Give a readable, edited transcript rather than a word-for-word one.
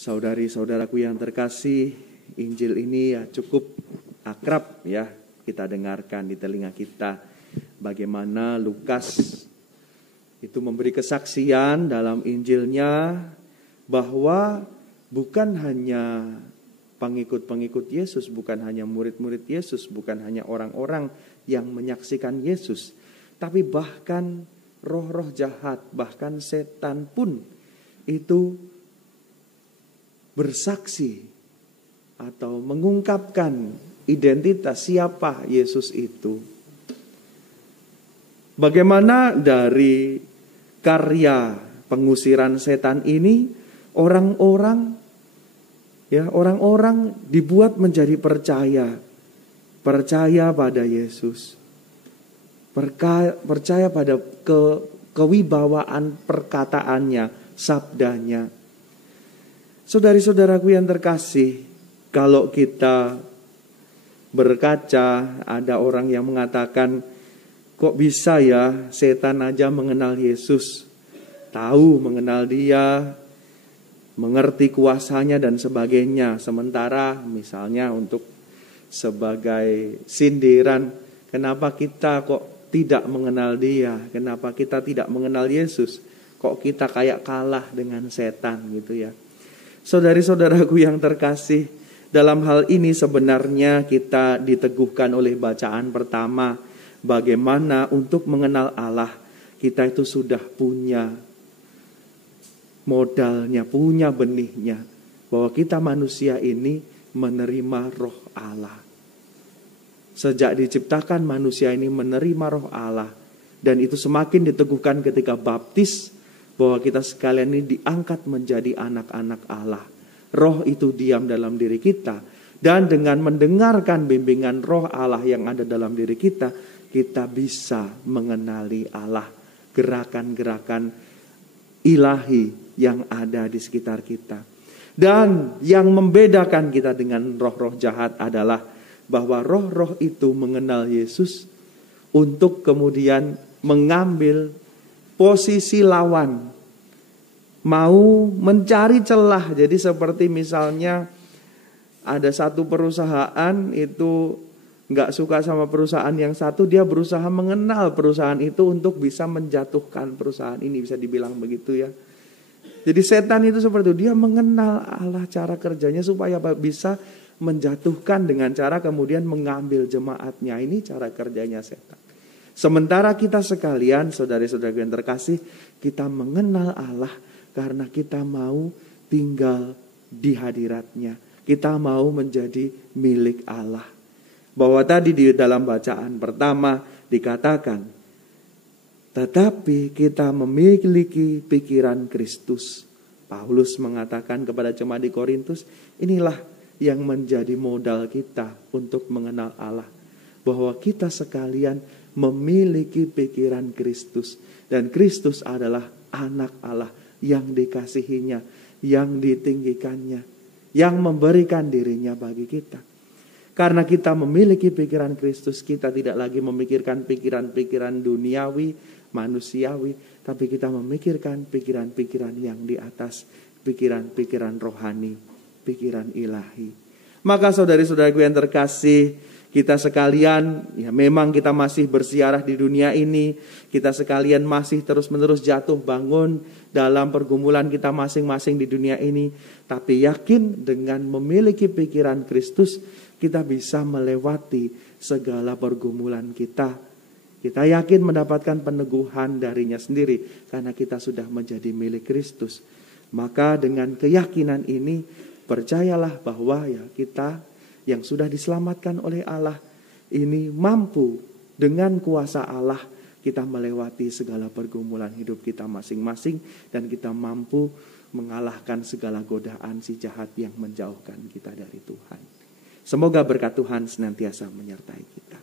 Saudari-saudaraku yang terkasih, Injil ini ya cukup akrab ya kita dengarkan di telinga kita. Bagaimana Lukas itu memberi kesaksian dalam Injilnya bahwa bukan hanya pengikut-pengikut Yesus, bukan hanya murid-murid Yesus, bukan hanya orang-orang yang menyaksikan Yesus, tapi bahkan roh-roh jahat, bahkan setan pun itu bersaksi atau mengungkapkan identitas siapa Yesus itu. Bagaimana dari karya pengusiran setan ini orang-orang dibuat menjadi percaya pada Yesus, percaya pada kewibawaan perkataannya, sabdanya. Saudari-saudaraku yang terkasih, kalau kita berkaca, ada orang yang mengatakan, kok bisa ya setan aja mengenal Yesus, tahu mengenal dia, mengerti kuasanya dan sebagainya. Sementara misalnya untuk sebagai sindiran, kenapa kita kok tidak mengenal dia, kenapa kita tidak mengenal Yesus, kok kita kayak kalah dengan setan gitu ya. Saudari-saudaraku yang terkasih, dalam hal ini sebenarnya kita diteguhkan oleh bacaan pertama, bagaimana untuk mengenal Allah kita itu sudah punya modalnya, punya benihnya, bahwa kita manusia ini menerima roh Allah. Sejak diciptakan manusia ini menerima roh Allah, dan itu semakin diteguhkan ketika baptis, bahwa kita sekalian ini diangkat menjadi anak-anak Allah. Roh itu diam dalam diri kita, dan dengan mendengarkan bimbingan roh Allah yang ada dalam diri kita, kita bisa mengenali Allah, gerakan-gerakan ilahi yang ada di sekitar kita. Dan yang membedakan kita dengan roh-roh jahat adalah bahwa roh-roh itu mengenal Yesus untuk kemudian mengambil posisi lawan, mau mencari celah. Jadi seperti misalnya ada satu perusahaan itu gak suka sama perusahaan yang satu, dia berusaha mengenal perusahaan itu untuk bisa menjatuhkan perusahaan ini, bisa dibilang begitu ya. Jadi setan itu seperti itu, dia mengenal Allah, cara kerjanya supaya bisa menjatuhkan dengan cara kemudian mengambil jemaatnya. Ini cara kerjanya setan. Sementara kita sekalian, saudari-saudari yang terkasih, kita mengenal Allah karena kita mau tinggal di hadiratnya. Kita mau menjadi milik Allah. Bahwa tadi di dalam bacaan pertama dikatakan, tetapi kita memiliki pikiran Kristus. Paulus mengatakan kepada jemaat di Korintus, inilah yang menjadi modal kita untuk mengenal Allah. Bahwa kita sekalian memiliki pikiran Kristus. Dan Kristus adalah anak Allah yang dikasihinya, yang ditinggikannya, yang memberikan dirinya bagi kita. Karena kita memiliki pikiran Kristus, kita tidak lagi memikirkan pikiran-pikiran duniawi, manusiawi, tapi kita memikirkan pikiran-pikiran yang di atas, pikiran-pikiran rohani, pikiran ilahi. Maka saudari-saudariku yang terkasih, kita sekalian, ya memang kita masih bersiarah di dunia ini, kita sekalian masih terus-menerus jatuh bangun dalam pergumulan kita masing-masing di dunia ini, tapi yakin dengan memiliki pikiran Kristus, kita bisa melewati segala pergumulan kita. Kita yakin mendapatkan peneguhan darinya sendiri karena kita sudah menjadi milik Kristus. Maka dengan keyakinan ini, percayalah bahwa ya kita yang sudah diselamatkan oleh Allah ini mampu dengan kuasa Allah kita melewati segala pergumulan hidup kita masing-masing, dan kita mampu mengalahkan segala godaan si jahat yang menjauhkan kita dari Tuhan. Semoga berkat Tuhan senantiasa menyertai kita.